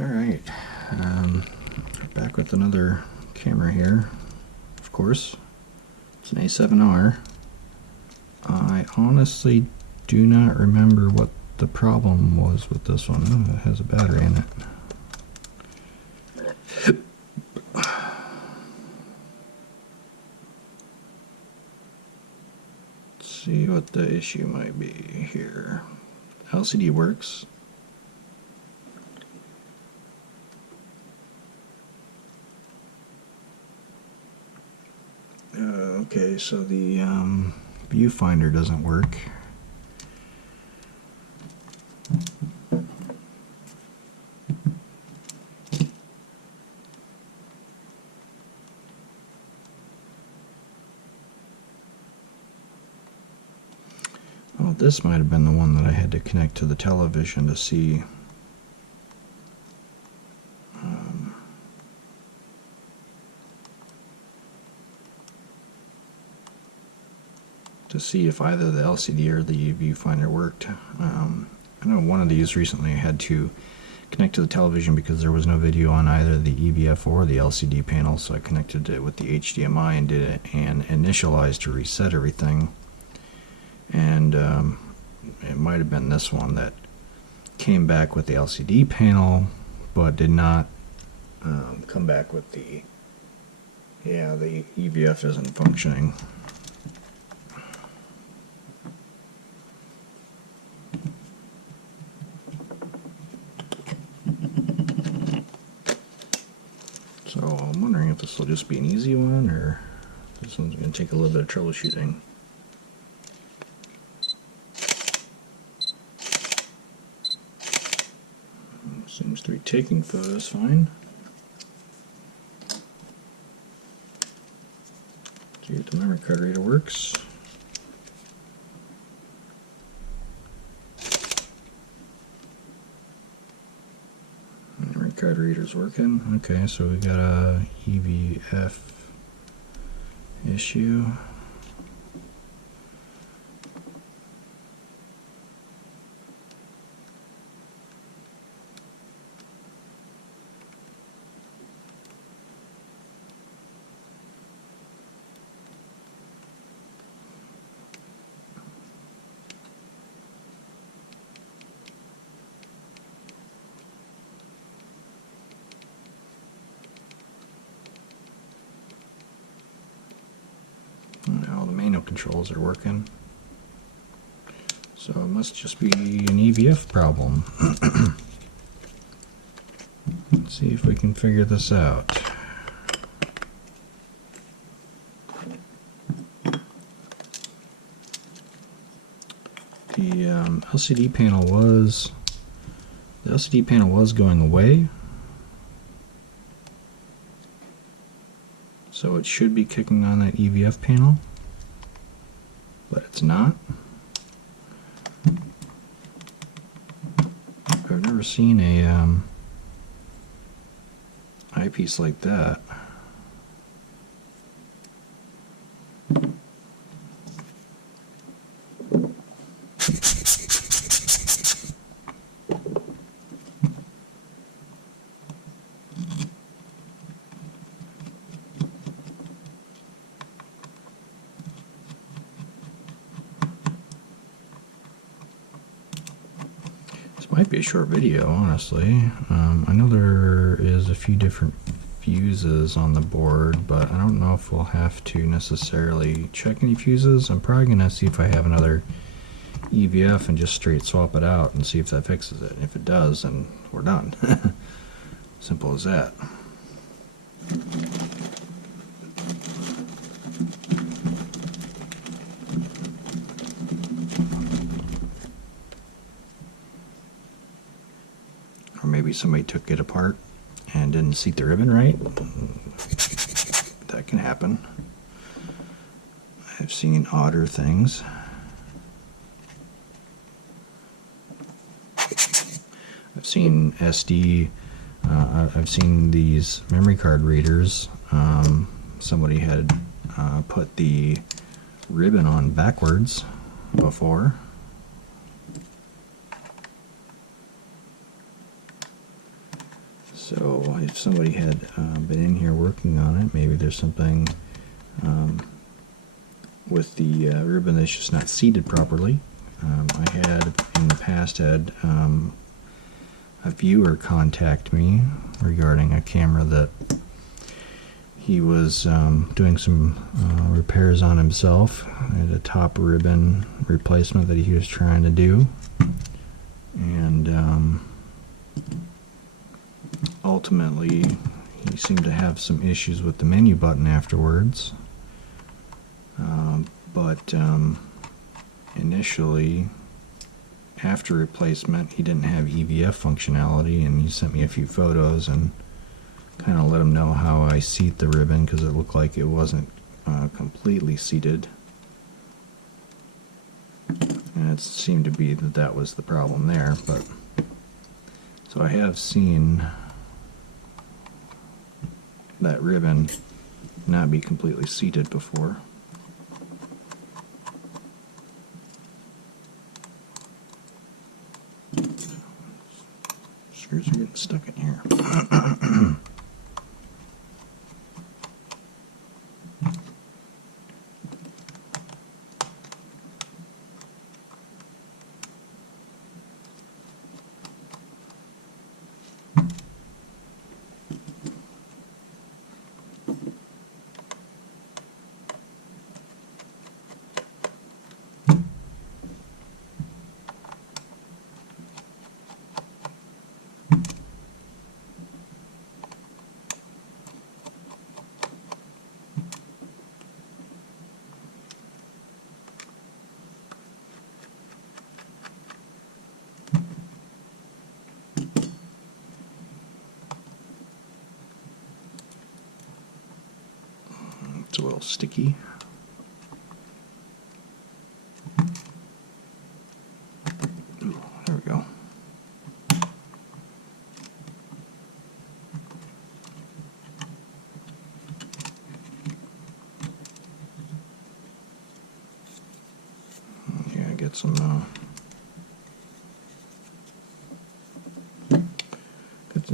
Alright, back with another camera here, of course. It's an A7R. I honestly do not remember what the problem was with this one. Oh, it has a battery in it. Let's see what the issue might be here. LCD works. Okay, so the viewfinder doesn't work. Oh, this might have been the one that I had to connect to the television to see. To see if either the LCD or the viewfinder worked. I know one of these recently I had to connect to the television because there was no video on either the EVF or the LCD panel, so I connected it with the HDMI and did it and initialized to reset everything. And it might have been this one that came back with the LCD panel but did not come back with the the EVF isn't functioning. So I'm wondering if this will just be an easy one or this one's going to take a little bit of troubleshooting. Seems to be taking photos fine. See if the memory card reader works. Memory card reader's working. Okay, so we got a EVF issue. All the manual controls are working. So it must just be an EVF problem. Let's see if we can figure this out. The LCD panel was going away. So it should be kicking on that EVF panel, but it's not. I've never seen a eyepiece like that. Might be a short video, honestly. I know there is a few different fuses on the board, but I don't know if we'll have to necessarily check any fuses. I'm probably going to see if I have another EVF and just straight swap it out and see if that fixes it. If it does, then we're done. Simple as that. Or maybe somebody took it apart and didn't seat the ribbon right. That can happen. I've seen odder things. I've seen SD, I've seen these memory card readers. Somebody had put the ribbon on backwards before. So if somebody had been in here working on it, maybe there's something with the ribbon that's just not seated properly. I had in the past had a viewer contact me regarding a camera that he was doing some repairs on himself. I had a top ribbon replacement that he was trying to do, and ultimately he seemed to have some issues with the menu button afterwards. But initially, after replacement, he didn't have EVF functionality, and he sent me a few photos and kind of let him know how I seat the ribbon, because it looked like it wasn't completely seated, and it seemed to be that that was the problem there. But so I have seen that ribbon not be completely seated before. Screws are getting stuck in here. It's a little sticky. Ooh, there we go. Yeah, get some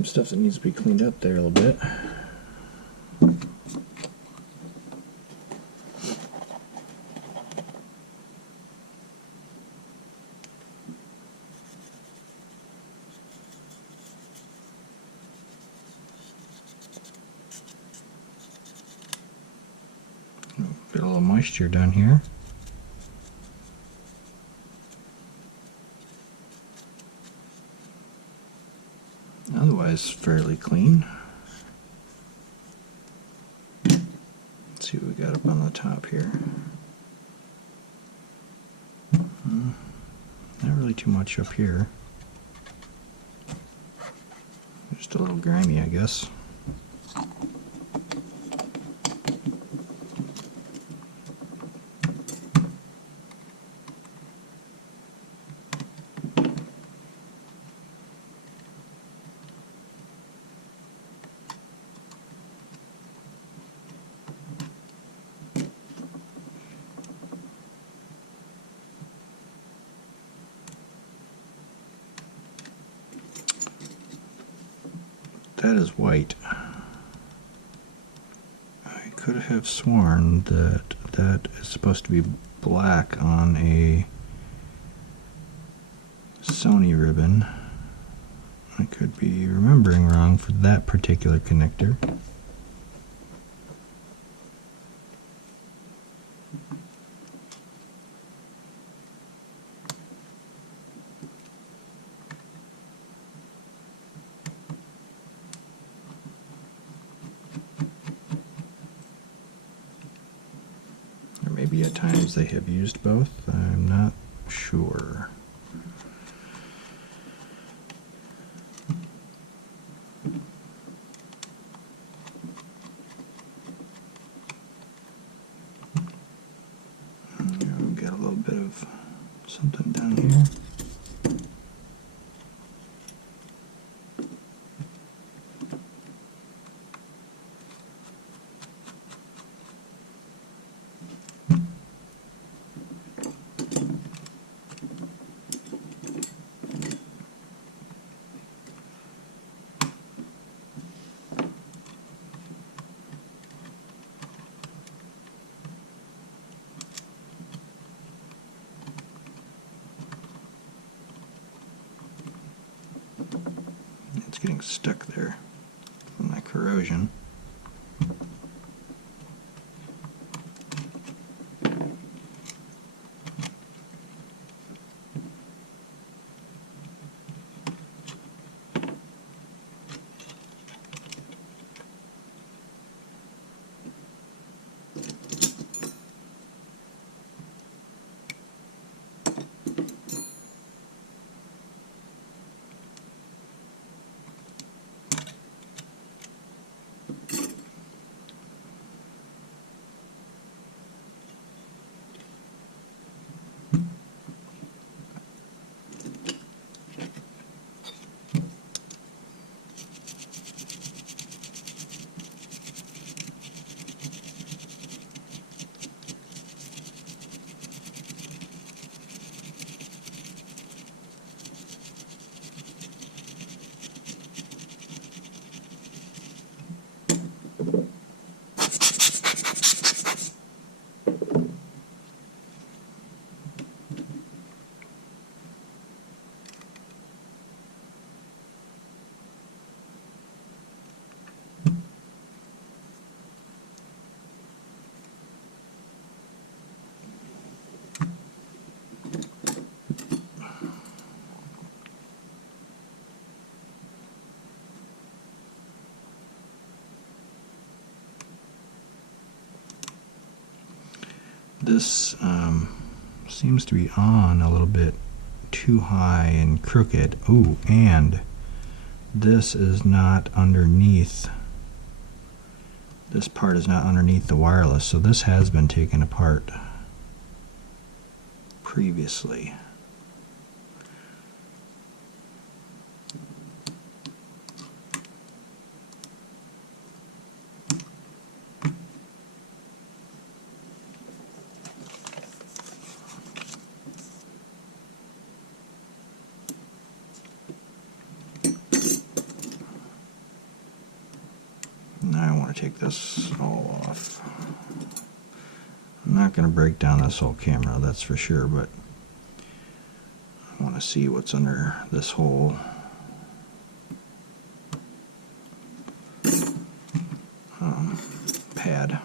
stuff that needs to be cleaned up there a little bit. Get a little moisture down here. Otherwise, fairly clean. Let's see what we got up on the top here. Not really too much up here. Just a little grimy, I guess. That is white. I could have sworn that that is supposed to be black on a Sony ribbon. I could be remembering wrong for that particular connector. Maybe at times they have used both, I'm not sure. We've got a little bit of something down here. getting stuck there from that corrosion. This seems to be on a little bit too high and crooked. Ooh, and this is not underneath. This part is not underneath the wireless, so this has been taken apart previously. Now I want to take this all off. I'm not going to break down this whole camera, that's for sure, but I want to see what's under this whole pad.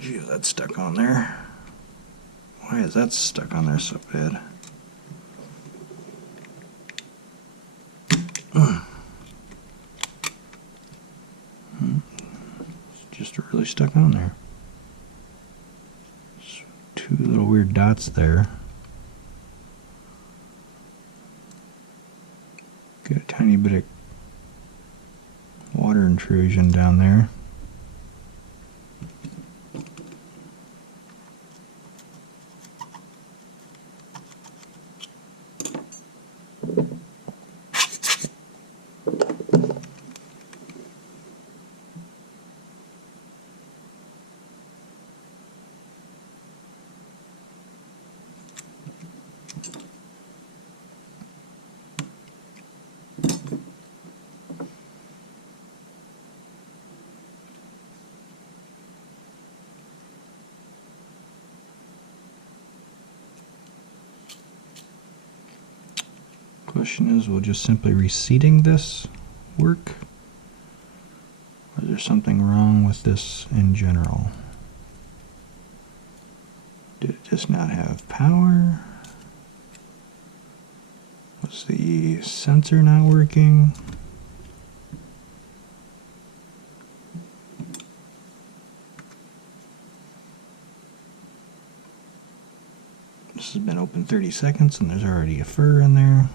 Gee, that's stuck on there. Why is that stuck on there so bad? It's just really stuck on there. There's two little weird dots there. Got a tiny bit of water intrusion down there. Question is, will just simply reseating this work? Or is there something wrong with this in general? Did it just not have power? Was the sensor not working? This has been open 30 seconds and there's already a fur in there.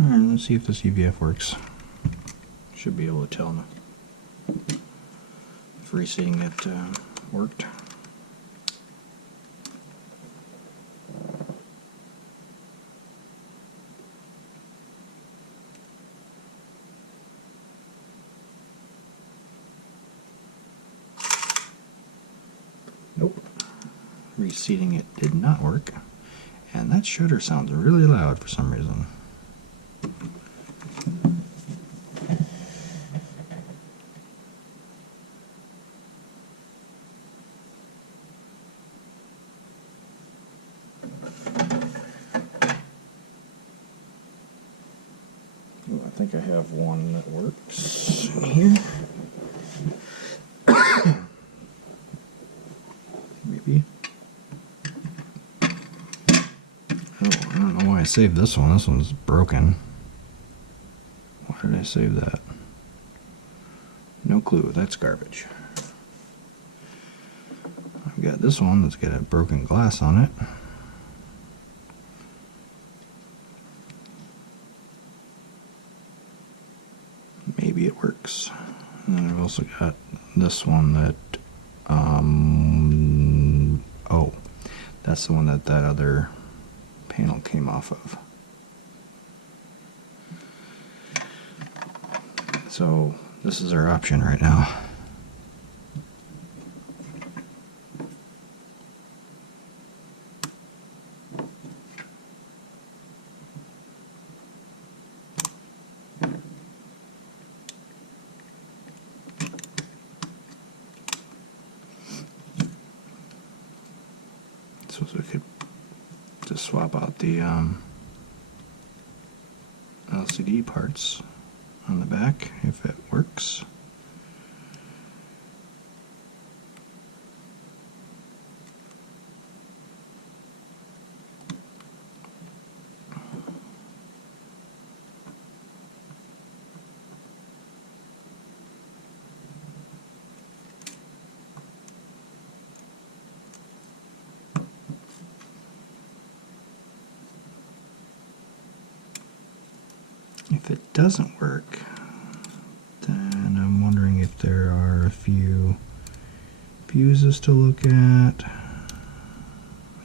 Alright, let's see if this EVF works. Should be able to tell now if reseating it worked. Nope. Reseating it did not work. And that shutter sounds really loud for some reason. Ooh, I think I have one that works in here. Maybe. Oh, I don't know why I saved this one. This one's broken. Why did I save that? No clue. That's garbage. I've got this one that's got a broken glass on it. Maybe it works. And then I've also got this one that, oh, that's the one that that other panel came off of. So this is our option right now. So we could just swap out the LCD parts on the back if it works. If it doesn't work, then I'm wondering if there are a few fuses to look at.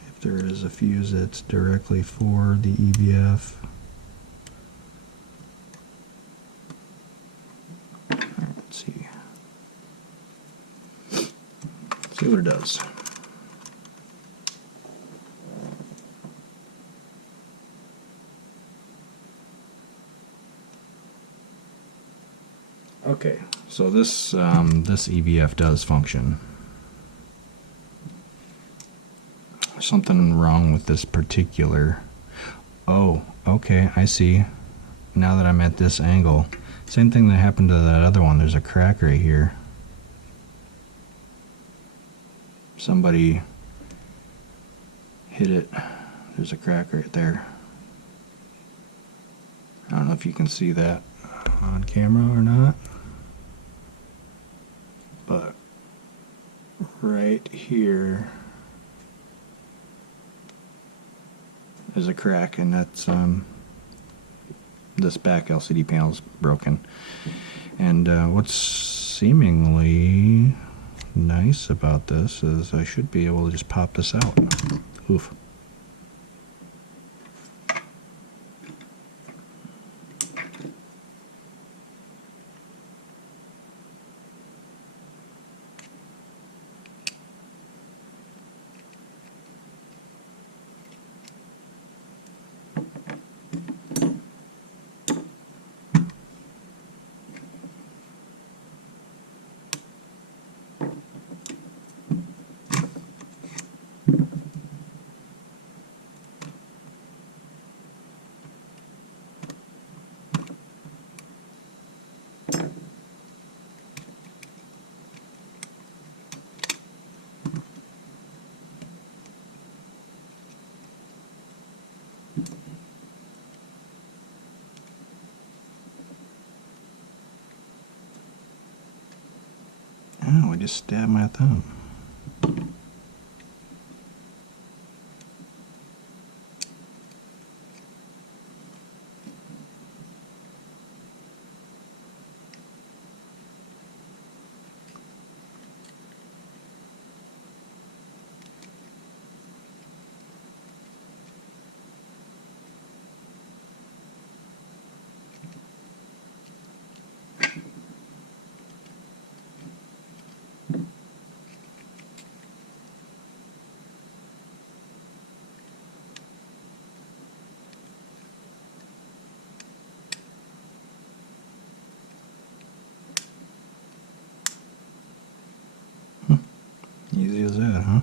If there is a fuse that's directly for the EVF. Let's see. See what it does. Okay, so this this EVF does function. Something wrong with this particular. Oh, okay, I see. Now that I'm at this angle, same thing that happened to that other one. There's a crack right here. Somebody hit it. There's a crack right there. I don't know if you can see that on camera or not, but right here is a crack, and that's this back LCD panel's broken. And what's seemingly nice about this is I should be able to just pop this out. Oof. Oh, I just stabbed my thumb. Easy as that, huh?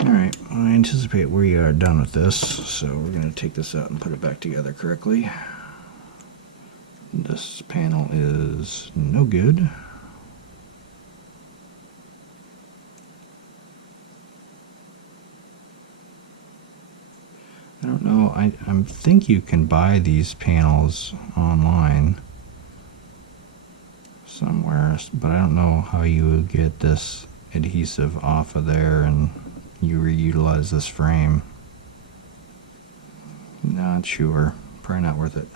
Alright, I anticipate we are done with this, so we're going to take this out and put it back together correctly. This panel is no good. I don't know, I think you can buy these panels online somewhere, but I don't know how you would get this adhesive off of there and you reutilize this frame. Not sure. Probably not worth it.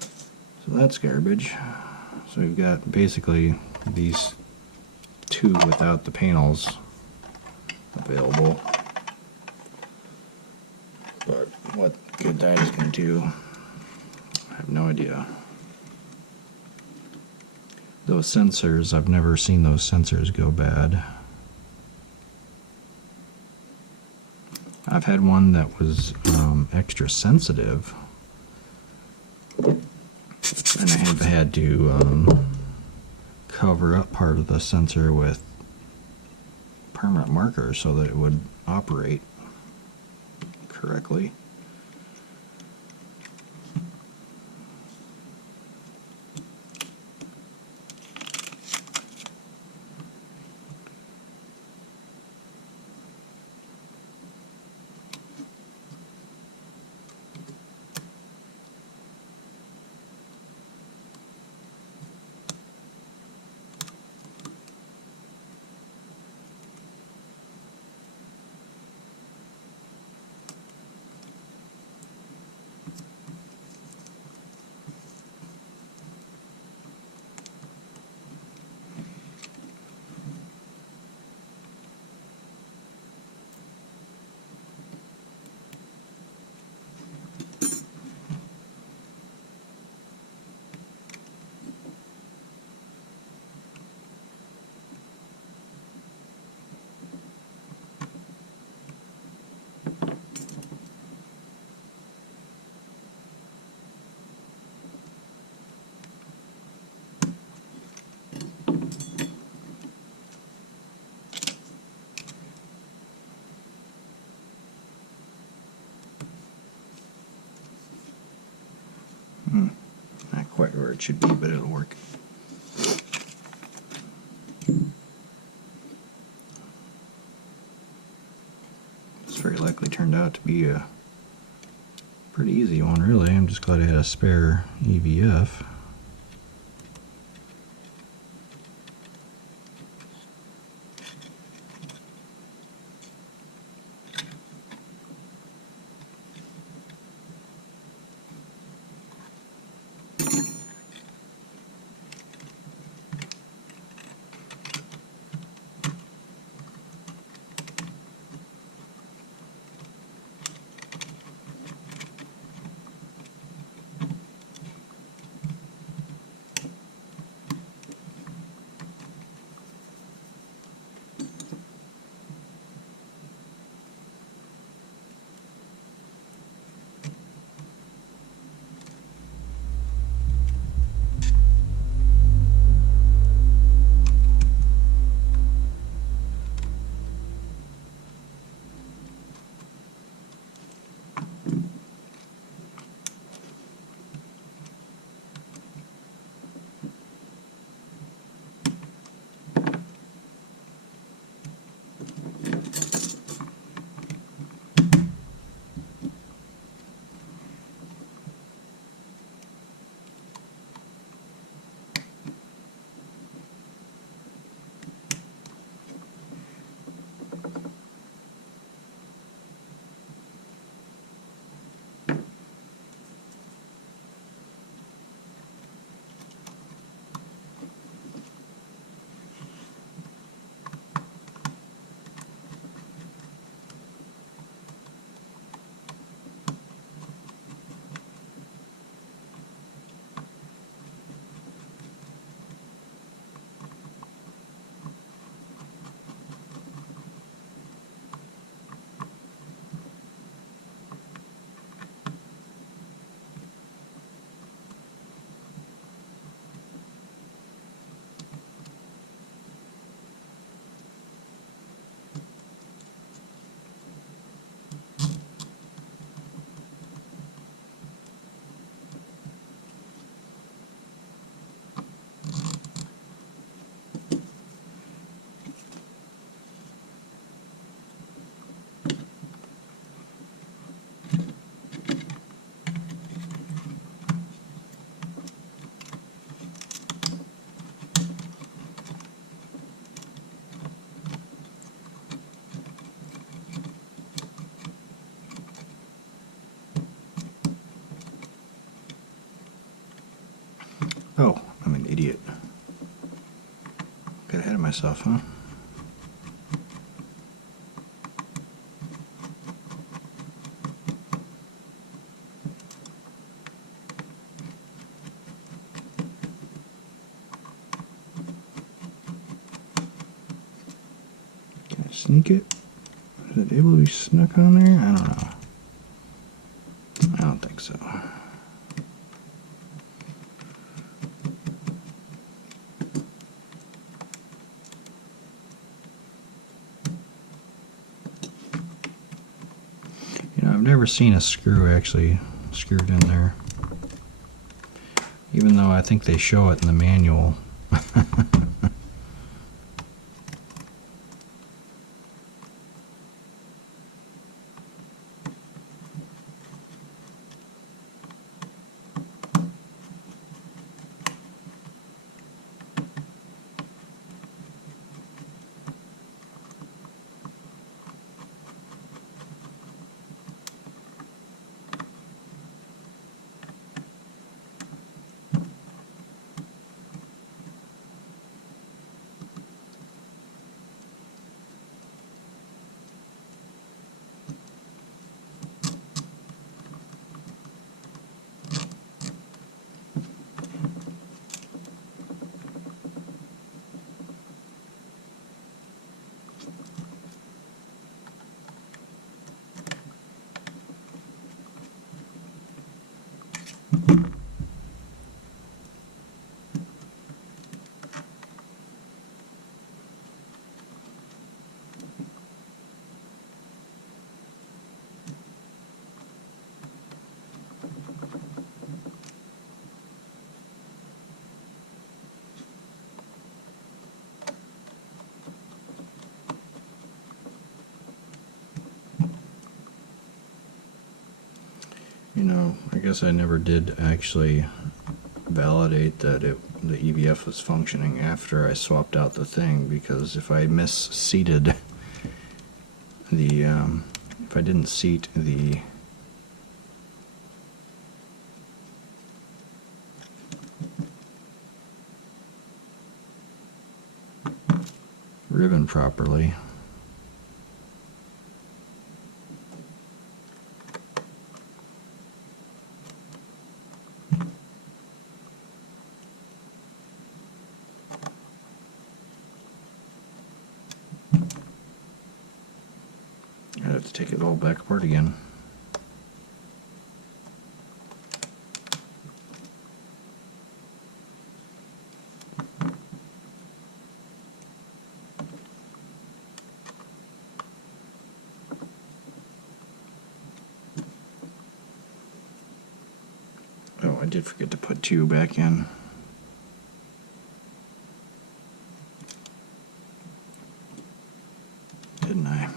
So that's garbage. So we've got basically these two without the panels available. But what good that is going to do, I have no idea. Those sensors, I've never seen those sensors go bad. I've had one that was extra sensitive, and I have had to cover up part of the sensor with permanent marker so that it would operate correctly. where it should be, but it'll work. It's very likely turned out to be a pretty easy one, really. I'm just glad I had a spare EVF. Oh, I'm an idiot. Got ahead of myself, huh? Can I sneak it? Is it able to be snuck on there? I don't know. I don't think so. I've never seen a screw actually screwed in there, even though I think they show it in the manual. You know, I guess I never did actually validate that the EVF was functioning after I swapped out the thing, because if I misseated the, if I didn't seat the ribbon properly, I'd have to take it all back apart again. Oh, I did forget to put 2 back in. Didn't I?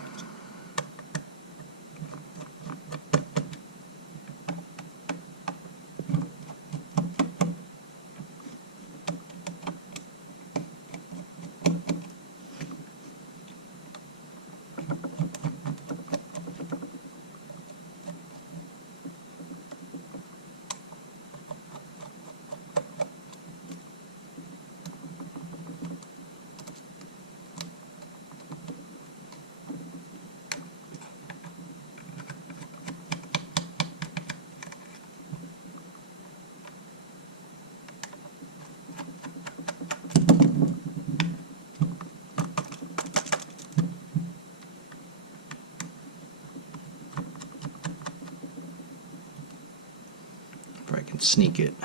If I can sneak it.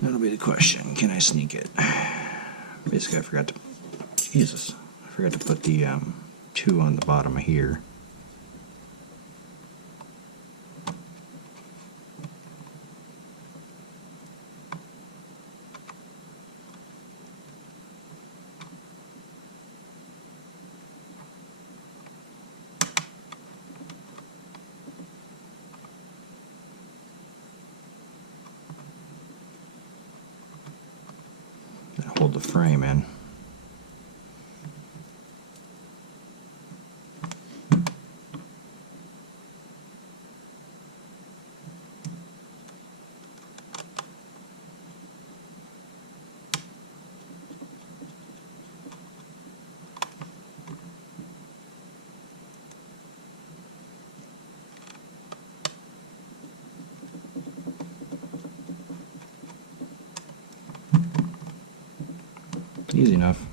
That'll be the question. Can I sneak it? Basically, I forgot to put the 2 on the bottom of here. Hold the frame in. Easy enough.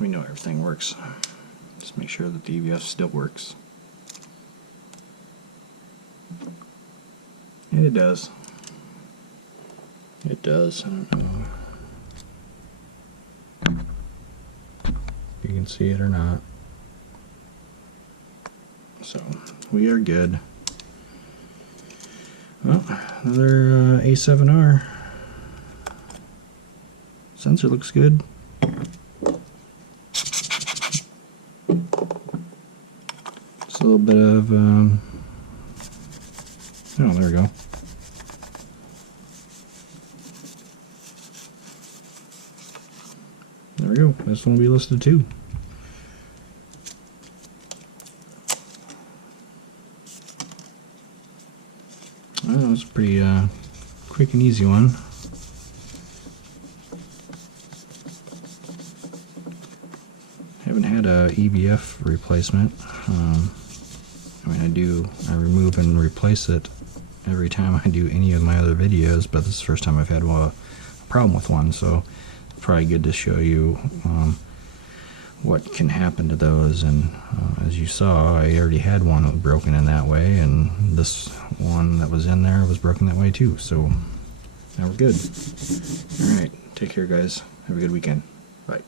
We know everything works. Just make sure that the EVF still works. And it does. It does. I don't know if you can see it or not. So, we are good. Well, another A7R. Sensor looks good. Just a little bit of, oh, there we go. There we go. This one will be listed too. Well, that was a pretty quick and easy one. Haven't had a EVF replacement. I mean, I remove and replace it every time I do any of my other videos, but this is the first time I've had a problem with one, so it's probably good to show you what can happen to those. And as you saw, I already had one that was broken in that way, and this one that was in there was broken that way too, so now we're good. Alright, take care guys, have a good weekend, bye.